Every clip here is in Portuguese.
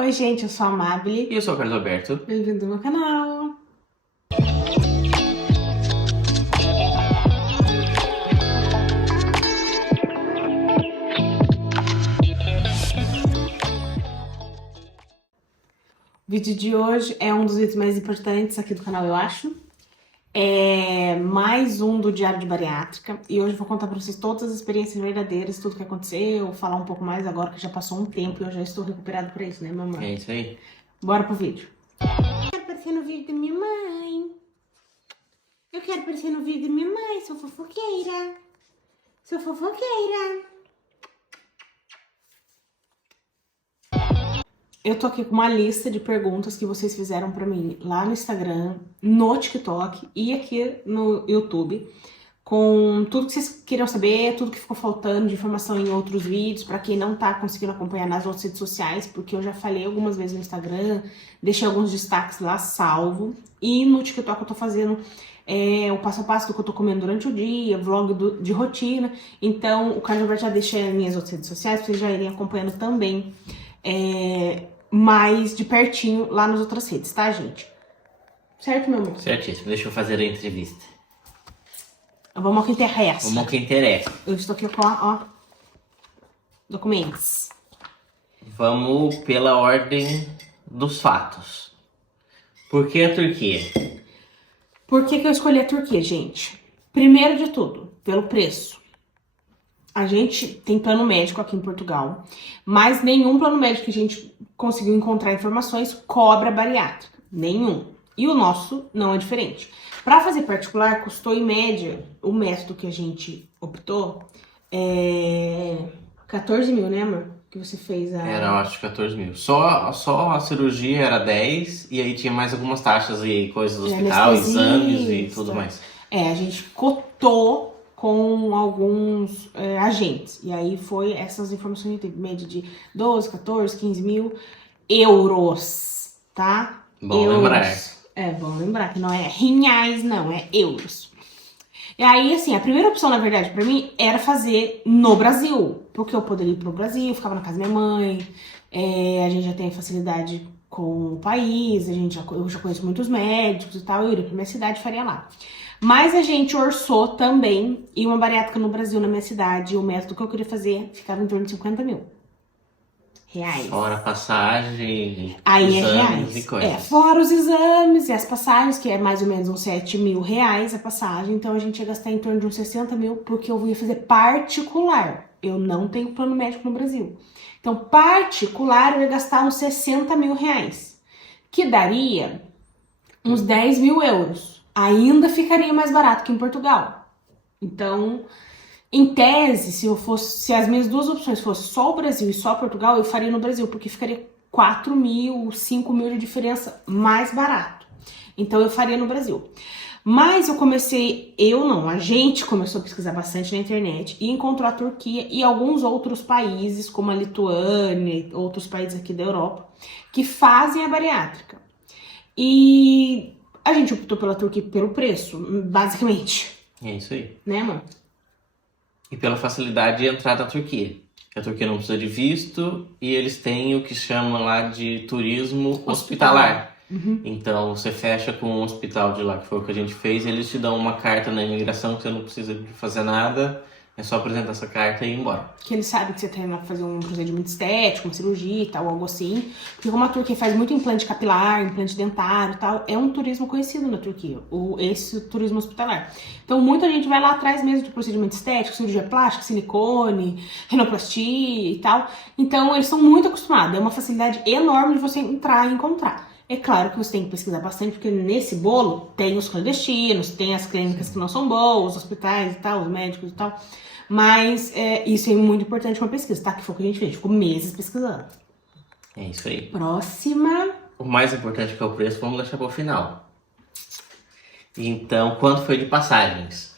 Oi, gente, eu sou a Amabile. E eu sou o Carlos Alberto. Bem-vindo ao meu canal. O vídeo de hoje é um dos vídeos mais importantes aqui do canal, eu acho. É mais um do Diário de Bariátrica. E hoje eu vou contar pra vocês todas as experiências verdadeiras, tudo que aconteceu, falar um pouco mais agora que já passou um tempo e eu já estou recuperado pra isso, né, mamãe? É isso aí. Bora pro vídeo. Quero aparecer no vídeo da minha mãe. Eu quero aparecer no vídeo da minha mãe, sou fofoqueira. Sou fofoqueira. Eu tô aqui com uma lista de perguntas que vocês fizeram pra mim lá no Instagram, no TikTok e aqui no YouTube, com tudo que vocês queriam saber, tudo que ficou faltando de informação em outros vídeos, pra quem não tá conseguindo acompanhar nas outras redes sociais, porque eu já falei algumas vezes no Instagram, deixei alguns destaques lá salvo, e no TikTok eu tô fazendo o passo a passo do que eu tô comendo durante o dia, vlog de rotina, então o Carlos Alberto já deixei nas minhas outras redes sociais, pra vocês já irem acompanhando também. Mais de pertinho lá nas outras redes, tá, gente? Certo, meu amor? Certíssimo. Deixa eu fazer a entrevista. Vamos ao que interessa. Vamos ao que interessa. Eu estou aqui com, ó, documentos. Vamos pela ordem dos fatos. Por que a Turquia? Por que eu escolhi a Turquia, gente? Primeiro de tudo, pelo preço. A gente tem plano médico aqui em Portugal, mas nenhum plano médico que a gente conseguiu encontrar informações cobra bariátrica. Nenhum. E o nosso não é diferente. Para fazer particular, custou em média, o método que a gente optou, 14 mil, né, amor? Que você fez a... Era, eu acho, 14 mil. Só a cirurgia era 10 e aí tinha mais algumas taxas e coisas do hospital, exames e tudo mais. A gente cotou com alguns agentes. E aí foi essas informações de média de 12, 14, 15 mil euros, tá? Bom euros. lembrar. É bom lembrar que não é reais, não, é euros. E aí, assim, a primeira opção, na verdade, pra mim, era fazer no Brasil. Porque eu poderia ir pro Brasil, ficava na casa da minha mãe, a gente já tem facilidade com o país, eu já conheço muitos médicos e tal, eu iria pra minha cidade e faria lá. Mas a gente orçou também ir uma bariátrica no Brasil, na minha cidade, e o método que eu queria fazer ficava em torno de 50 mil reais. Fora passagem, aí exames reais. e coisas. Fora os exames e as passagens, que é mais ou menos uns 7 mil reais a passagem. Então a gente ia gastar em torno de uns 60 mil, porque eu ia fazer particular. Eu não tenho plano médico no Brasil. Então, particular, eu ia gastar uns 60 mil reais, que daria uns 10 mil euros. Ainda ficaria mais barato que em Portugal. Então, em tese, se as minhas duas opções fossem só o Brasil e só Portugal, eu faria no Brasil, porque ficaria 4 mil, 5 mil de diferença mais barato. Então eu faria no Brasil. Mas a gente começou a pesquisar bastante na internet e encontrou a Turquia e alguns outros países, como a Lituânia, outros países aqui da Europa, que fazem a bariátrica. E a gente optou pela Turquia pelo preço, basicamente. É isso aí. Né, amor? E pela facilidade de entrar na Turquia. A Turquia não precisa de visto e eles têm o que chamam lá de turismo hospitalar. Uhum. Então você fecha com um hospital de lá, que foi o que a gente fez, e eles te dão uma carta na imigração que você não precisa de fazer nada, é só apresentar essa carta e ir embora. Que eles sabem que você tá indo lá fazer um procedimento estético, uma cirurgia e tal, algo assim. Porque como a Turquia faz muito implante capilar, implante dentário e tal, é um turismo conhecido na Turquia, esse turismo hospitalar. Então muita gente vai lá atrás mesmo de procedimento estético, cirurgia plástica, silicone, rinoplastia e tal. Então eles estão muito acostumados, é uma facilidade enorme de você entrar e encontrar. É claro que você tem que pesquisar bastante, porque nesse bolo tem os clandestinos, tem as clínicas que não são boas, os hospitais e tal, os médicos e tal. Mas isso é muito importante uma pesquisa, tá? Que foi o que a gente fez, ficou meses pesquisando. É isso aí. Próxima. O mais importante que é o preço, vamos deixar para o final. Então, quanto foi de passagens?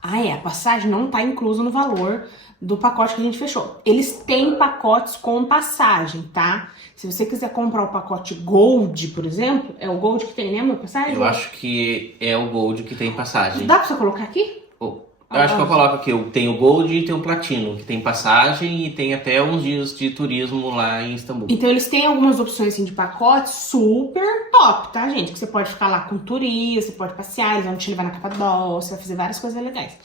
A passagem não tá incluso no valor do pacote que a gente fechou. Eles têm pacotes com passagem, tá? Se você quiser comprar o pacote Gold, por exemplo, é o Gold que tem, né, meu passagem? Eu acho que é o Gold que tem passagem. Dá pra você colocar aqui? Eu acho que eu coloco aqui, eu tenho o Gold e tenho o Platino, que tem passagem e tem até uns dias de turismo lá em Istambul. Então eles têm algumas opções assim, de pacote super top, tá, gente? Que você pode ficar lá com turista, você pode passear, eles vão te levar na Capadócia, vai fazer várias coisas legais.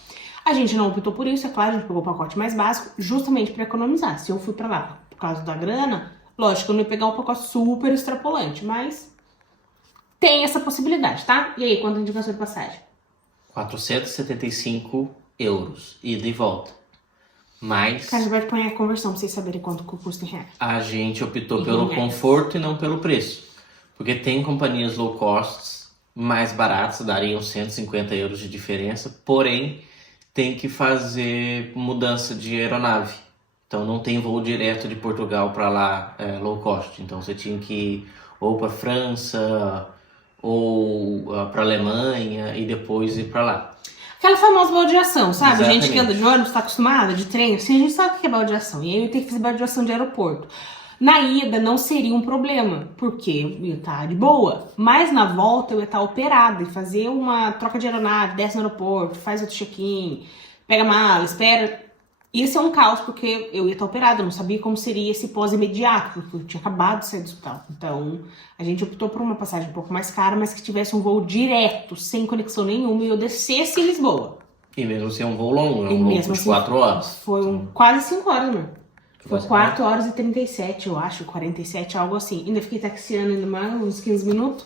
A gente não optou por isso, é claro, a gente pegou o pacote mais básico, justamente para economizar. Se eu fui para lá por causa da grana, lógico que eu não ia pegar um pacote super extrapolante, mas tem essa possibilidade, tá? E aí, quanto a gente gastou de passagem? 475 euros, ida e volta. Mas Carlos Alberto põe a conversão pra vocês saberem quanto custa em reais. a gente optou pelo conforto e não pelo preço. Porque tem companhias low cost mais baratas, dariam 150 euros de diferença, porém tem que fazer mudança de aeronave. Então não tem voo direto de Portugal para lá low cost. Então você tinha que ir ou para França ou para Alemanha e depois ir para lá. Aquela famosa baldeação, sabe? Exatamente. Gente que anda de ônibus, tá acostumada, de trem, assim, a gente sabe o que é baldeação. E aí eu tenho que fazer baldeação de aeroporto. Na ida não seria um problema, porque eu ia estar de boa. Mas na volta eu ia estar operada e fazer uma troca de aeronave, desce no aeroporto, faz outro check-in, pega a mala, espera. Isso é um caos, porque eu ia estar operada, eu não sabia como seria esse pós-imediato, porque eu tinha acabado de sair do hospital. Então, a gente optou por uma passagem um pouco mais cara, mas que tivesse um voo direto, sem conexão nenhuma, e eu descesse em Lisboa. E mesmo assim é um voo longo, é E um voo mesmo de assim, 4 horas. Foi quase 5 horas, mano. Foi Quase 4 horas e 37, eu acho, 47, algo assim. Ainda fiquei taxiando ainda mais uns 15 minutos.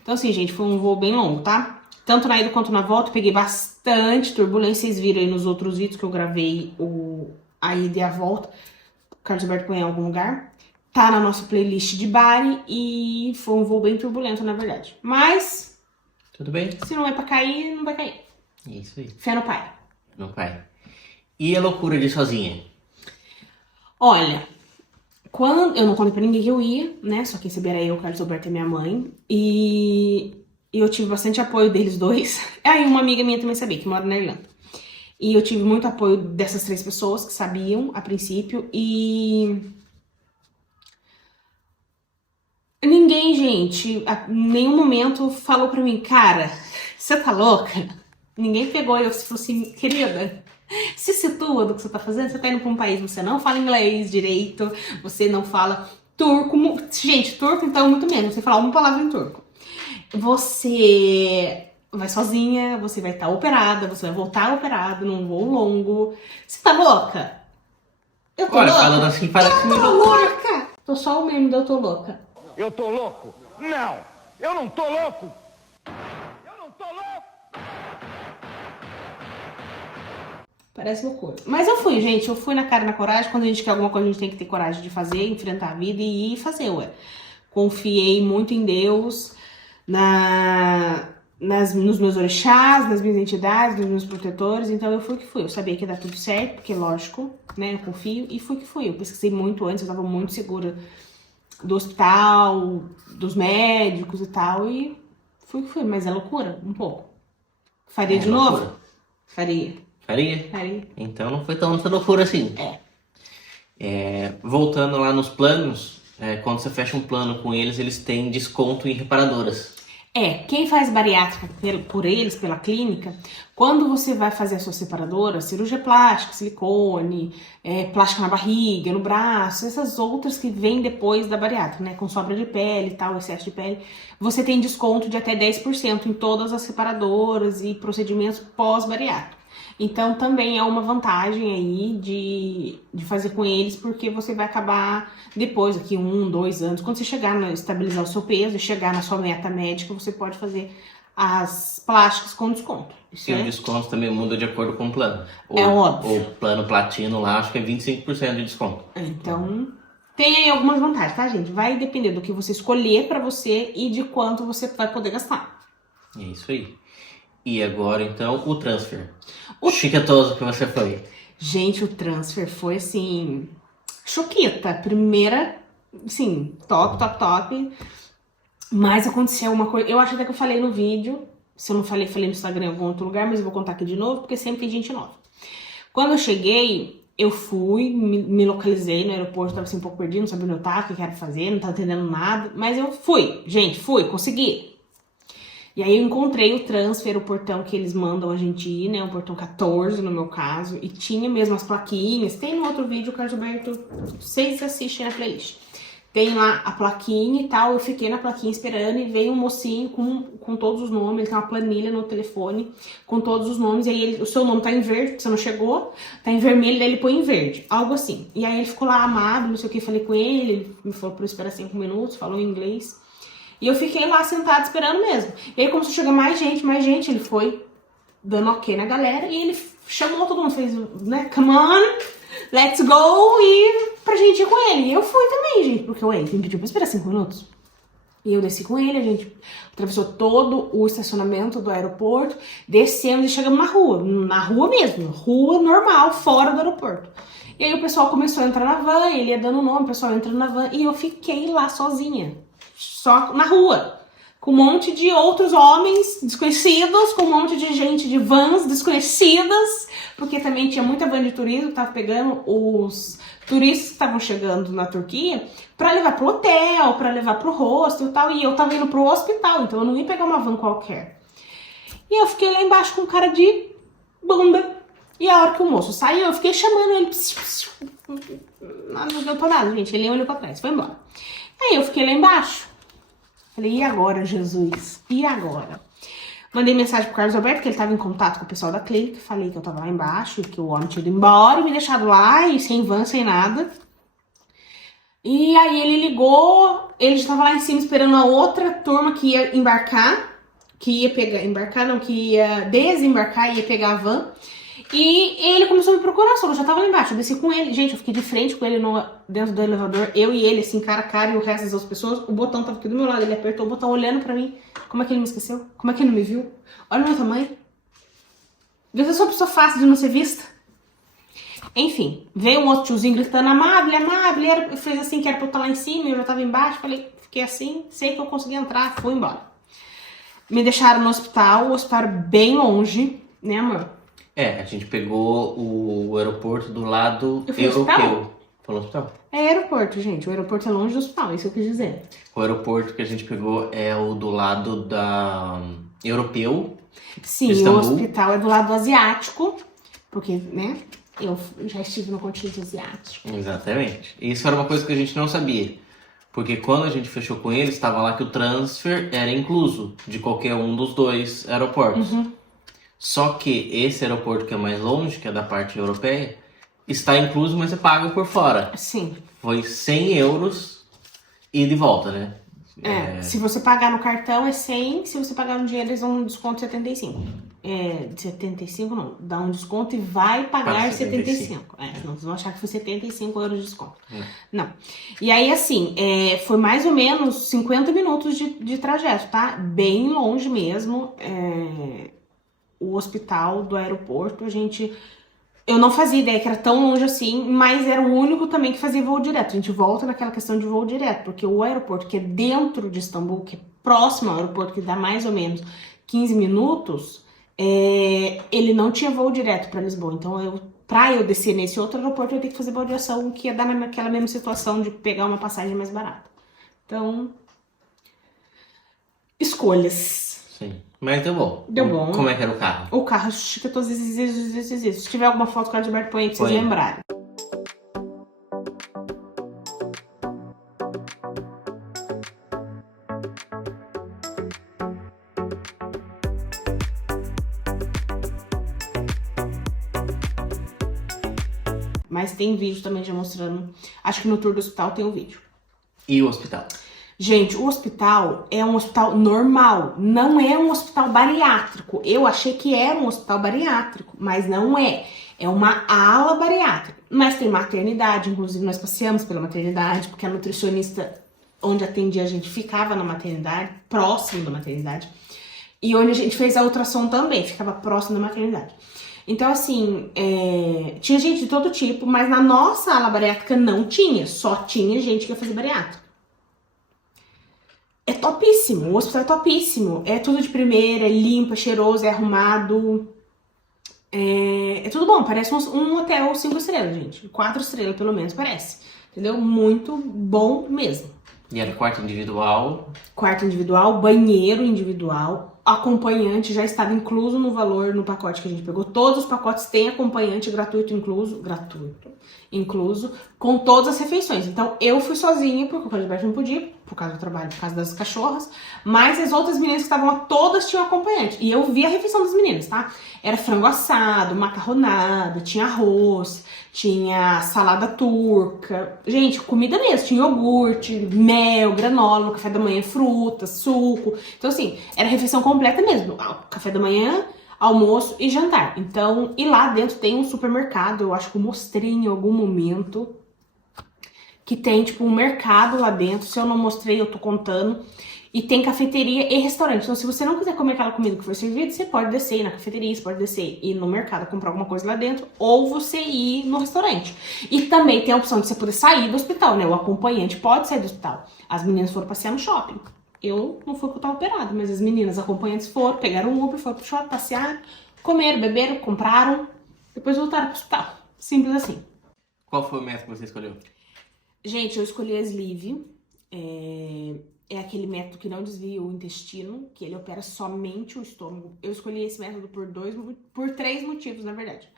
Então, assim, gente, foi um voo bem longo, tá? Tanto na ida quanto na volta, peguei bastante turbulência. Vocês viram aí nos outros vídeos que eu gravei a ida e a volta. O Carlos Alberto põe em algum lugar. Tá na nossa playlist de Bari e foi um voo bem turbulento, na verdade. Mas, Tudo bem? se não é pra cair, não vai cair. Isso aí. Fé no pai. Não vai. E a loucura de ir sozinha? Olha, quando eu não contei pra ninguém que eu ia, né? Só quem sabia era eu, o Carlos Alberto e minha mãe. E eu tive bastante apoio deles dois. Aí uma amiga minha também sabia, que mora na Irlanda. E eu tive muito apoio dessas 3 pessoas que sabiam a princípio. E ninguém, gente, em nenhum momento falou pra mim, cara, você tá louca? Ninguém pegou e eu falou assim, querida, se situa do que você tá fazendo. Você tá indo pra um país, você não fala inglês direito, você não fala turco. Gente, turco então muito menos, você fala uma palavra em turco. Você vai sozinha, você vai estar operada, você vai voltar operada num voo longo. Você tá louca? Eu tô Olha, louca? falando assim, parece que me Tô deu... louca! Tô só o meme do eu tô louca. Eu tô louco? Não, eu não tô louco. Eu não tô louco. Parece loucura. Mas eu fui, gente. Eu fui na cara e na coragem. Quando a gente quer alguma coisa, a gente tem que ter coragem de fazer, enfrentar a vida e ir fazer, ué. Confiei muito em Deus, nos meus orixás, nas minhas entidades, nos meus protetores. Então eu fui que fui. Eu sabia que ia dar tudo certo, porque lógico, né? Eu confio e fui que fui. Eu pesquisei muito antes, eu tava muito segura do hospital, dos médicos e tal. E fui que fui. Mas é loucura, um pouco. Faria de novo? loucura. Faria. Faria? Então não foi tanta loucura assim. Voltando lá nos planos, quando você fecha um plano com eles, eles têm desconto em reparadoras. Quem faz bariátrica por eles, pela clínica, quando você vai fazer a sua separadora, cirurgia plástica, silicone, plástica na barriga, no braço, essas outras que vêm depois da bariátrica, né, com sobra de pele e tal, excesso de pele, você tem desconto de até 10% em todas as separadoras e procedimentos pós-bariátrica. Então também é uma vantagem aí de fazer com eles, porque você vai acabar depois, aqui 1, 2 anos, quando você chegar a estabilizar o seu peso e chegar na sua meta médica, você pode fazer as plásticas com desconto. Isso E o desconto também muda de acordo com o plano. Óbvio. O plano platino lá, acho que é 25% de desconto. Então, tem aí algumas vantagens, tá, gente? Vai depender do que você escolher pra você e de quanto você vai poder gastar. É isso aí. E agora, então, o transfer. O chiquetoso que você foi. Gente, o transfer foi, assim, choqueta. Primeira, assim, top. Mas aconteceu uma coisa... Eu acho até que eu falei no vídeo. Se eu não falei no Instagram em algum outro lugar, mas eu vou contar aqui de novo, porque sempre tem gente nova. Quando eu cheguei, eu fui, me localizei no aeroporto, tava assim um pouco perdido, não sabia onde eu tava, o que eu quero fazer, não tava entendendo nada. Mas eu fui, gente, consegui. E aí eu encontrei o transfer, o portão que eles mandam a gente ir, né? O portão 14 no meu caso. E tinha mesmo as plaquinhas. Tem no outro vídeo, Carlos Alberto, vocês assistem na playlist. Tem lá a plaquinha e tal. Eu fiquei na plaquinha esperando e veio um mocinho com todos os nomes. Ele tem uma planilha no telefone com todos os nomes. E aí o seu nome tá em verde, porque você não chegou. Tá em vermelho, daí ele põe em verde. Algo assim. E aí ele ficou lá amável, não sei o que. Falei com ele me falou pra eu esperar 5 minutos, falou em inglês. E eu fiquei lá sentada esperando mesmo. E aí começou a chegar mais gente. Ele foi dando ok na galera. E ele chamou todo mundo, fez, né, come on, let's go. E pra gente ir com ele. E eu fui também, gente, porque o Ele me pediu pra esperar 5 minutos. E eu desci com ele, a gente atravessou todo o estacionamento do aeroporto, descemos e chegamos na rua mesmo, rua normal, fora do aeroporto. E aí o pessoal começou a entrar na van, ele ia dando nome, o pessoal entrando na van, e eu fiquei lá sozinha. Só na rua, com um monte de outros homens desconhecidos, com um monte de gente de vans desconhecidas, porque também tinha muita van de turismo que tava pegando os turistas que estavam chegando na Turquia para levar pro hotel, para levar pro hostel e tal, e eu tava indo pro hospital, então eu não ia pegar uma van qualquer. E eu fiquei lá embaixo com cara de bunda, e a hora que o moço saiu, eu fiquei chamando ele, não adiantou nada, gente, ele olhou pra trás, foi embora. Aí eu fiquei lá embaixo. Falei, e agora, Jesus? E agora? Mandei mensagem pro Carlos Alberto, que ele tava em contato com o pessoal da clínica. Falei que eu tava lá embaixo, que o homem tinha ido embora e me deixado lá, e sem van, sem nada. E aí ele ligou, ele já tava lá em cima esperando a outra turma que ia embarcar. Que ia pegar, embarcar não, que ia desembarcar e ia pegar a van. E ele começou a me procurar, só eu já tava lá embaixo, eu desci com ele, gente, eu fiquei de frente com ele dentro do elevador, eu e ele, assim, cara a cara, e o resto das outras pessoas, o botão tava aqui do meu lado, ele apertou o botão olhando pra mim, como é que ele me esqueceu? Como é que ele não me viu? Olha o meu tamanho. Eu sou uma pessoa fácil de não ser vista. Enfim, veio um outro tiozinho gritando, amável, ele fez assim, que era pra eu estar lá em cima, eu já tava embaixo, falei, fiquei assim, sei que eu consegui entrar, fui embora. Me deixaram no hospital, o hospital era bem longe, né, amor? A gente pegou o aeroporto do lado europeu. Falou hospital? É aeroporto, gente. O aeroporto é longe do hospital, isso eu quis dizer. O aeroporto que a gente pegou é o do lado da europeu. Sim, o hospital é do lado asiático, porque, né, eu já estive no continente asiático. Exatamente. Isso era uma coisa que a gente não sabia. Porque quando a gente fechou com eles, estava lá que o transfer era incluso de qualquer um dos dois aeroportos. Uhum. Só que esse aeroporto que é mais longe, que é da parte europeia, está incluso, mas você paga por fora. Sim. Foi 100 euros e de volta, né? Se você pagar no cartão é 100, se você pagar no dinheiro eles dão um desconto de 75. 75 não, dá um desconto e vai pagar 75. Senão vocês vão achar que foi 75 euros de desconto. Não. E aí assim, foi mais ou menos 50 minutos de trajeto, tá? Bem longe mesmo. O hospital do aeroporto, eu não fazia ideia que era tão longe assim, mas era o único também que fazia voo direto. A gente volta naquela questão de voo direto, porque o aeroporto que é dentro de Istambul, que é próximo ao aeroporto, que dá mais ou menos 15 minutos, ele não tinha voo direto para Lisboa. Então, pra eu descer nesse outro aeroporto, eu ia ter que fazer baldeação, que ia dar naquela mesma situação de pegar uma passagem mais barata. Então, escolhas. Sim. Mas deu bom. Deu bom. Como é que era o carro? O carro chiquetou. Se tiver alguma foto com o Carlos Alberto, põe aí pra vocês lembrarem. Mas tem vídeo também já mostrando. Acho que no tour do hospital tem um vídeo. E o hospital? Gente, o hospital é um hospital normal, não é um hospital bariátrico. Eu achei que era um hospital bariátrico, mas não é. É uma ala bariátrica. Mas tem maternidade, inclusive nós passeamos pela maternidade, porque a nutricionista onde atendia a gente ficava na maternidade, próximo da maternidade. E onde a gente fez a ultrassom também, ficava próximo da maternidade. Então, assim, tinha gente de todo tipo, mas na nossa ala bariátrica não tinha, só tinha gente que ia fazer bariátrica. É topíssimo, o hospital é topíssimo, é tudo de primeira, é limpo, é cheiroso, é arrumado, é tudo bom, parece um hotel 5 estrelas, gente, 4 estrelas pelo menos parece, entendeu? Muito bom mesmo. E era quarto individual? Quarto individual, banheiro individual, acompanhante já estava incluso no valor, no pacote que a gente pegou. Todos os pacotes têm acompanhante gratuito incluso, com todas as refeições. Então, eu fui sozinha, porque o Gilberto não podia, por causa do trabalho, por causa das cachorras, mas as outras meninas que estavam lá, todas tinham acompanhante. E eu vi a refeição das meninas, tá? Era frango assado, macarronada, tinha arroz, tinha salada turca. Gente, comida mesmo. Tinha iogurte, mel, granola, no café da manhã, frutas, suco. Então, assim, era a refeição completa mesmo. Café da manhã, almoço e jantar. Então, e lá dentro tem um supermercado, eu acho que eu mostrei em algum momento, que tem, tipo, um mercado lá dentro. Se eu não mostrei, eu tô contando. E tem cafeteria e restaurante. Então, se você não quiser comer aquela comida que foi servida, você pode descer ir na cafeteria, você pode descer ir no mercado comprar alguma coisa lá dentro, ou você ir no restaurante. E também tem a opção de você poder sair do hospital, né? O acompanhante pode sair do hospital. As meninas foram passear no shopping. Eu não fui porque eu tava operada, mas as meninas acompanhantes foram, pegaram um Uber, foram pro shopping, passearam, comeram, beberam, compraram, depois voltaram pro hospital. Simples assim. Qual foi o método que você escolheu? Gente, eu escolhi a Sleeve. É aquele método que não desvia o intestino, que ele opera somente o estômago. Eu escolhi esse método por 3 motivos, na verdade.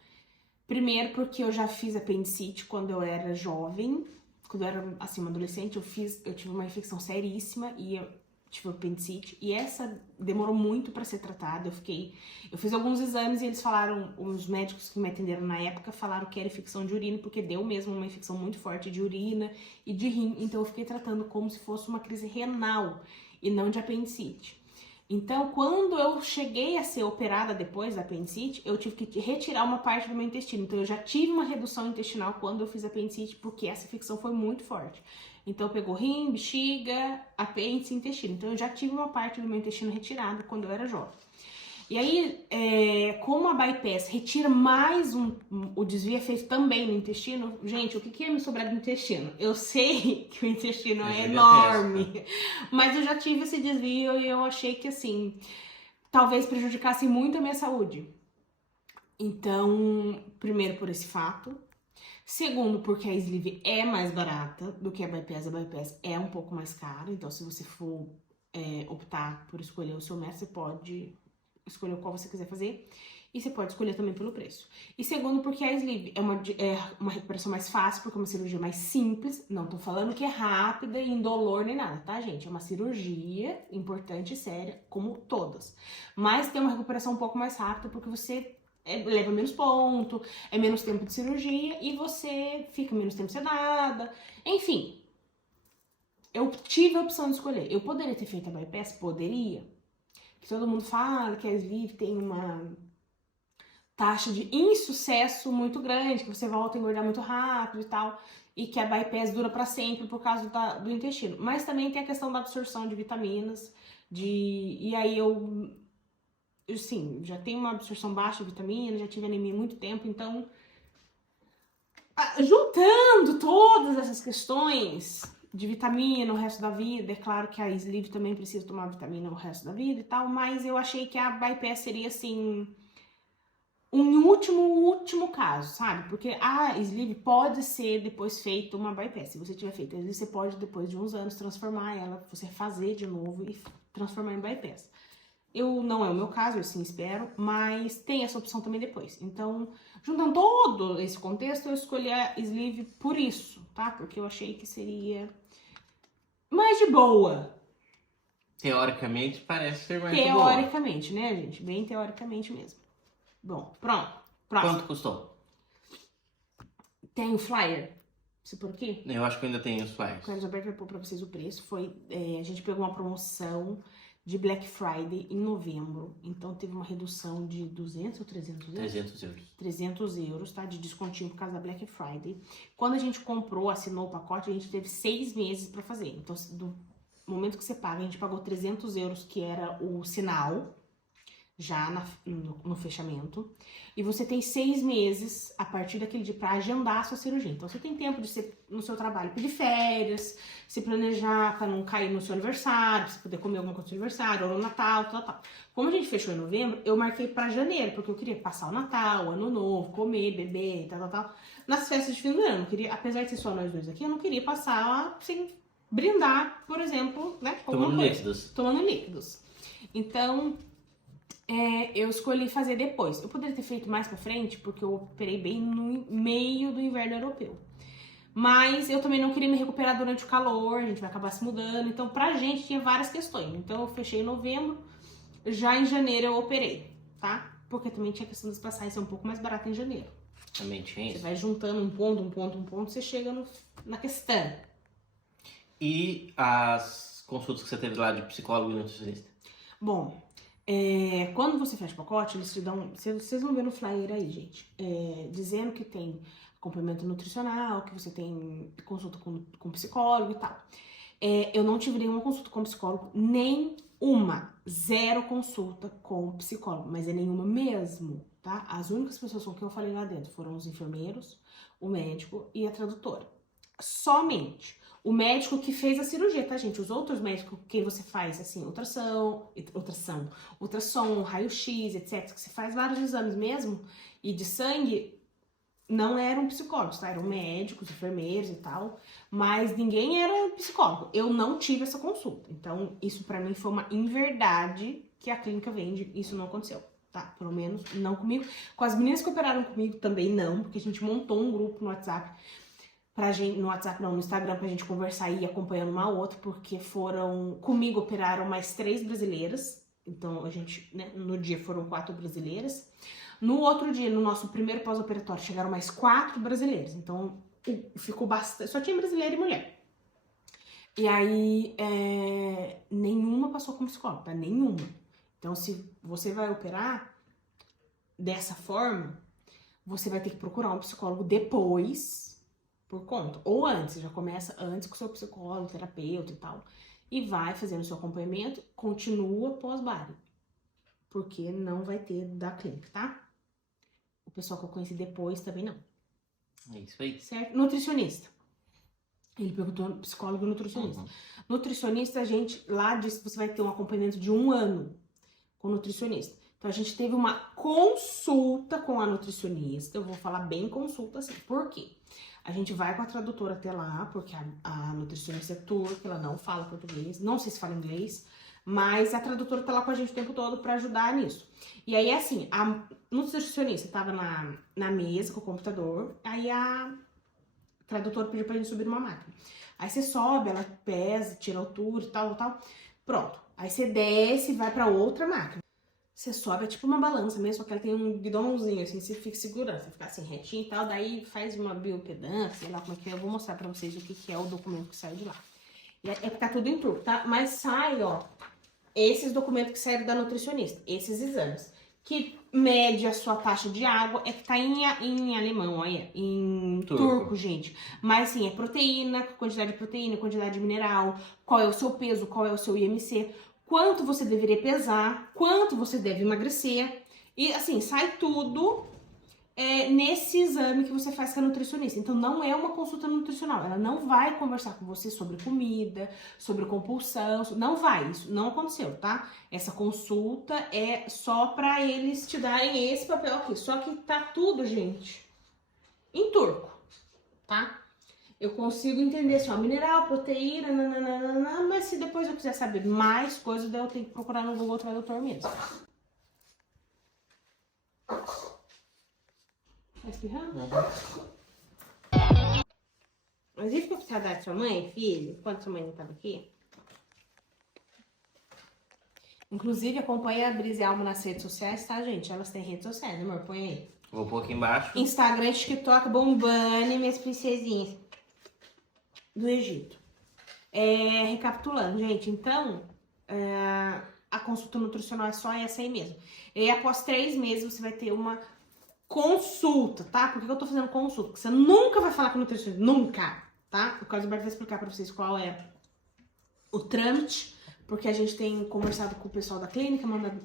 Primeiro, porque eu já fiz apendicite quando eu era jovem. Quando eu era, assim, uma adolescente, eu tive uma infecção seríssima e eu tive apendicite. E essa demorou muito pra ser tratada. Eu fiz alguns exames e eles falaram, os médicos que me atenderam na época falaram que era infecção de urina, porque deu mesmo uma infecção muito forte de urina e de rim. Então eu fiquei tratando como se fosse uma crise renal e não de apendicite. Então, quando eu cheguei a ser operada depois da apendicite, eu tive que retirar uma parte do meu intestino. Então, eu já tive uma redução intestinal quando eu fiz apendicite, porque essa infecção foi muito forte. Então, pegou rim, bexiga, apêndice e intestino. Então, eu já tive uma parte do meu intestino retirada quando eu era jovem. E aí, como a bypass retira mais o desvio é feito também no intestino, gente, o que ia me sobrar do intestino? Eu sei que o intestino é enorme, mas eu já tive esse desvio e eu achei que, assim, talvez prejudicasse muito a minha saúde. Então, primeiro por esse fato. Segundo, porque a Sleeve é mais barata do que a bypass é um pouco mais cara. Então, se você for optar por escolher o seu método, você pode escolher qual você quiser fazer e você pode escolher também pelo preço. E segundo, porque a Sleeve é uma recuperação mais fácil, porque é uma cirurgia mais simples. Não tô falando que é rápida e indolor nem nada, tá, gente? É uma cirurgia importante e séria, como todas. Mas tem uma recuperação um pouco mais rápida, porque você leva menos ponto, é menos tempo de cirurgia e você fica menos tempo sedada. Enfim, eu tive a opção de escolher. Eu poderia ter feito a bypass? Poderia. Que todo mundo fala que a Sleeve tem uma taxa de insucesso muito grande, que você volta a engordar muito rápido e tal, e que a bypass dura pra sempre por causa do intestino. Mas também tem a questão da absorção de vitaminas, e aí eu sim, já tenho uma absorção baixa de vitamina, já tive anemia há muito tempo, então, juntando todas essas questões de vitamina o resto da vida, é claro que a Sleeve também precisa tomar vitamina o resto da vida e tal, mas eu achei que a bypass seria, assim, um último caso, sabe? Porque a Sleeve pode ser depois feita uma bypass. Se você tiver feito a Sleeve, você pode, depois de uns anos, transformar ela, você fazer de novo e transformar em bypass. Não é o meu caso, eu sim espero, mas tem essa opção também depois. Então, juntando todo esse contexto, eu escolhi a Sleeve por isso, tá? Porque eu achei que seria mais de boa. Teoricamente, parece ser mais de boa. Teoricamente, né, gente? Bem teoricamente mesmo. Bom, pronto. Próximo. Quanto custou? Tem o flyer. Você por aqui? Eu acho que ainda tem os flyers. O Carlos Alberto vai pôr pra vocês o preço. A gente pegou uma promoção de Black Friday em novembro. Então teve uma redução de 200 ou 300 euros? 300 euros. 300 euros, tá? De descontinho por causa da Black Friday. Quando a gente comprou, assinou o pacote, a gente teve 6 meses pra fazer. Então, do momento que você paga, a gente pagou 300 euros, que era o sinal, já no fechamento. E você tem 6 meses, a partir daquele dia, pra agendar a sua cirurgia. Então, você tem tempo de ser no seu trabalho, pedir férias, se planejar pra não cair no seu aniversário, pra você poder comer alguma coisa no seu aniversário, ou no Natal, tal. Como a gente fechou em novembro, eu marquei pra janeiro, porque eu queria passar o Natal, o Ano Novo, comer, beber, tal. Nas festas de fim do ano, eu queria, apesar de ser só nós dois aqui, eu não queria passar sem brindar, por exemplo, né? Tomando líquidos. Tomando líquidos. Então, Eu escolhi fazer depois. Eu poderia ter feito mais pra frente, porque eu operei bem no meio do inverno europeu. Mas eu também não queria me recuperar durante o calor, a gente vai acabar se mudando. Então, pra gente, tinha várias questões. Então, eu fechei em novembro, já em janeiro eu operei, tá? Porque também tinha a questão das passagens ser um pouco mais barata em janeiro. Também tinha Você isso. vai juntando um ponto, você chega na questão. E as consultas que você teve lá de psicólogo e nutricionista? Bom, quando você fecha o pacote, eles te dão. Vocês vão ver no flyer aí, gente. Dizendo que tem acompanhamento nutricional, que você tem consulta com psicólogo e tal. Eu não tive nenhuma consulta com psicólogo, nenhuma. Zero consulta com psicólogo, mas é nenhuma mesmo, tá? As únicas pessoas com quem eu falei lá dentro foram os enfermeiros, o médico e a tradutora. Somente. O médico que fez a cirurgia, tá, gente? Os outros médicos, quem você faz, assim, ultrassom, raio-x, etc., que você faz vários exames mesmo, e de sangue, não eram psicólogos, tá? Eram médicos, enfermeiros e tal, mas ninguém era psicólogo. Eu não tive essa consulta. Então, isso pra mim foi uma inverdade que a clínica vende. Isso não aconteceu, tá? Pelo menos não comigo. Com as meninas que operaram comigo também não, porque a gente montou um grupo no WhatsApp no Instagram pra gente conversar e ir acompanhando uma a outra, porque comigo operaram mais 3 brasileiras, então a gente, né, no dia foram 4 brasileiras. No outro dia, no nosso primeiro pós-operatório, chegaram mais 4 brasileiras, então ficou bastante, só tinha brasileira e mulher. E aí, nenhuma passou como psicóloga, tá? Nenhuma. Então, se você vai operar dessa forma, você vai ter que procurar um psicólogo depois, por conta. Ou antes, já começa antes com o seu psicólogo, terapeuta e tal. E vai fazendo o seu acompanhamento, continua pós-bari. Porque não vai ter da clínica, tá? O pessoal que eu conheci depois também não. É isso aí. Certo? Nutricionista. Ele perguntou psicólogo e nutricionista. Uhum. Nutricionista, a gente lá disse que você vai ter um acompanhamento de 1 ano com nutricionista. Então a gente teve uma consulta com a nutricionista. Eu vou falar bem consulta assim. Por quê? A gente vai com a tradutora até lá, porque a nutricionista é turca, ela não fala português, não sei se fala inglês, mas a tradutora tá lá com a gente o tempo todo pra ajudar nisso. E aí, assim, a nutricionista tava na mesa com o computador, aí a tradutora pediu pra gente subir numa máquina. Aí você sobe, ela pesa, tira a altura e tal. Pronto. Aí você desce e vai pra outra máquina. Você sobe, é tipo uma balança mesmo, só que ela tem um guidãozinho, assim, você fica segurando, você fica assim, retinho e tal, daí faz uma biopedância, sei lá como é que é, eu vou mostrar pra vocês o que é o documento que sai de lá. É que tá tudo em turco, tá? Mas sai, ó, esses documentos que saíram da nutricionista, esses exames, que mede a sua taxa de água, é que tá em alemão, olha, em turco, gente. Mas, assim, é proteína, quantidade de proteína, quantidade de mineral, qual é o seu peso, qual é o seu IMC, quanto você deveria pesar, quanto você deve emagrecer. E assim, sai tudo nesse exame que você faz com a nutricionista. Então não é uma consulta nutricional. Ela não vai conversar com você sobre comida, sobre compulsão. Não vai, isso não aconteceu, tá? Essa consulta é só pra eles te darem esse papel aqui. Só que tá tudo, gente, em turco, tá? Eu consigo entender assim, ó, mineral, proteína, nananana, mas se depois eu quiser saber mais coisas, daí eu tenho que procurar no Google Tradutor mesmo. Tá espirrando? Mas e ficou com saudade de sua mãe, filho? Quando sua mãe não tava aqui? Inclusive, acompanha a Brisa e a Alma nas redes sociais, tá, gente? Elas têm redes sociais, né, amor? Põe aí. Vou pôr aqui embaixo. Instagram, TikTok, bombando, minhas princesinhas do Egito. Recapitulando, gente, então, a consulta nutricional é só essa aí mesmo. E após 3 meses você vai ter uma consulta, tá? Por que eu tô fazendo consulta? Porque você nunca vai falar com o nutricionista, nunca, tá? O Carlos Alberto vai explicar pra vocês qual é o trâmite, porque a gente tem conversado com o pessoal da clínica, manda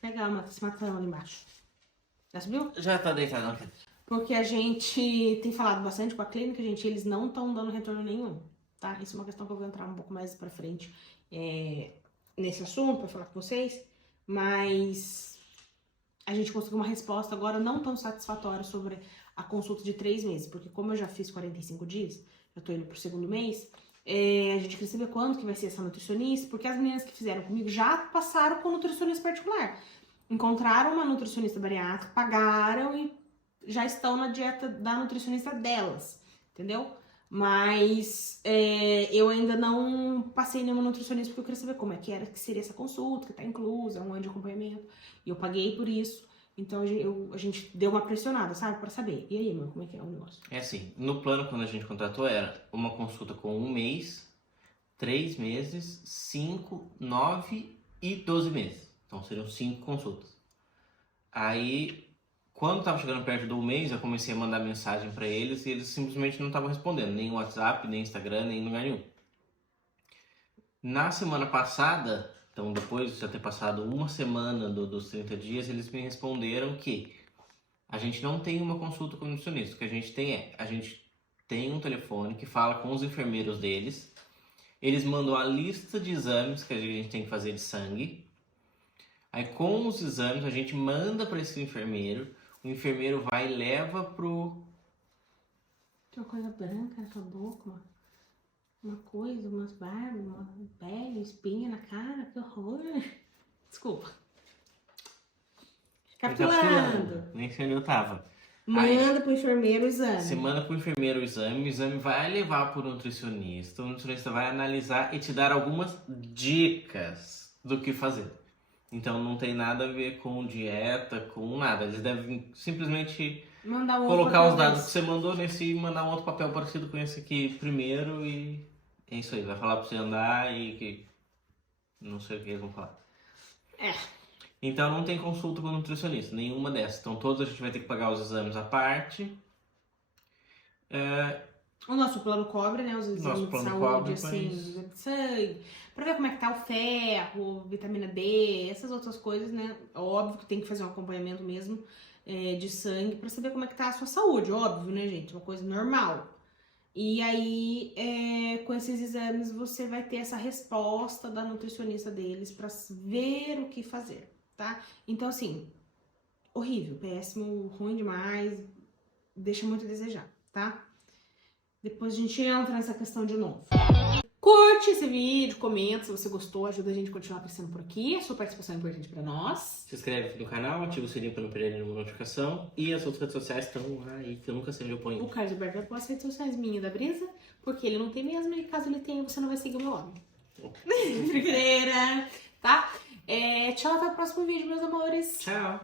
pegar uma se matando ali embaixo. Já subiu? Já tá deitado, não? Porque a gente tem falado bastante com a clínica, gente, eles não estão dando retorno nenhum, tá? Isso é uma questão que eu vou entrar um pouco mais pra frente nesse assunto, pra falar com vocês, mas a gente conseguiu uma resposta agora não tão satisfatória sobre a consulta de 3 meses, porque como eu já fiz 45 dias, eu tô indo pro 2º mês, a gente quer saber quando que vai ser essa nutricionista, porque as meninas que fizeram comigo já passaram com nutricionista particular. encontraram uma nutricionista bariátrica, pagaram e já estão na dieta da nutricionista delas, entendeu? Mas eu ainda não passei nenhuma nutricionista porque eu queria saber como é que era, que seria essa consulta, que tá inclusa, um ano de acompanhamento. E eu paguei por isso. Então a gente deu uma pressionada, sabe? Pra saber. E aí, mano, como é que é o negócio? É assim, no plano quando a gente contratou era uma consulta com 1 mês, 3 meses, 5, 9 e 12 meses. Então seriam 5 consultas. Aí, quando tava chegando perto do mês, eu comecei a mandar mensagem pra eles e eles simplesmente não estavam respondendo. Nem WhatsApp, nem Instagram, nem lugar nenhum. Na semana passada, então depois de já ter passado uma semana dos 30 dias, eles me responderam que a gente não tem uma consulta com o nutricionista. O que a gente tem um telefone que fala com os enfermeiros deles. Eles mandam a lista de exames que a gente tem que fazer de sangue. Aí com os exames a gente manda para esse enfermeiro. O enfermeiro vai e leva pro... Tem uma coisa branca na tua boca, uma coisa, umas barbas, uma pele, espinha na cara, que horror. Desculpa. Capitulando. Nem sei onde eu tava. Manda pro enfermeiro o exame. Você manda pro enfermeiro o exame vai levar pro nutricionista. O nutricionista vai analisar e te dar algumas dicas do que fazer. Então não tem nada a ver com dieta, com nada. Eles devem simplesmente mandar colocar os dados que você mandou nesse e mandar um outro papel parecido com esse aqui primeiro e é isso aí. Vai falar pra você andar e que... não sei o que eles vão falar. Então não tem consulta com o nutricionista, nenhuma dessas. Então todos a gente vai ter que pagar os exames à parte. O nosso plano cobre, né? Os exames de saúde, assim, exame de sangue, pra ver como é que tá o ferro, vitamina D, essas outras coisas, né? Óbvio que tem que fazer um acompanhamento mesmo de sangue pra saber como é que tá a sua saúde, óbvio, né, gente? Uma coisa normal. E aí, com esses exames, você vai ter essa resposta da nutricionista deles pra ver o que fazer, tá? Então, assim, horrível, péssimo, ruim demais, deixa muito a desejar, tá? Depois a gente entra nessa questão de novo. Curte esse vídeo, comenta se você gostou, ajuda a gente a continuar crescendo por aqui. A sua participação é importante pra nós. Se inscreve aqui no canal, ativa o sininho para não perder nenhuma notificação. E as outras redes sociais estão aí, que eu nunca sei onde eu ponho. O Carlos Alberto vai pôr as redes sociais minha da Brisa, porque ele não tem mesmo, e caso ele tenha, você não vai seguir o meu nome. Brincadeira, tá? Tchau, até o próximo vídeo, meus amores. Tchau!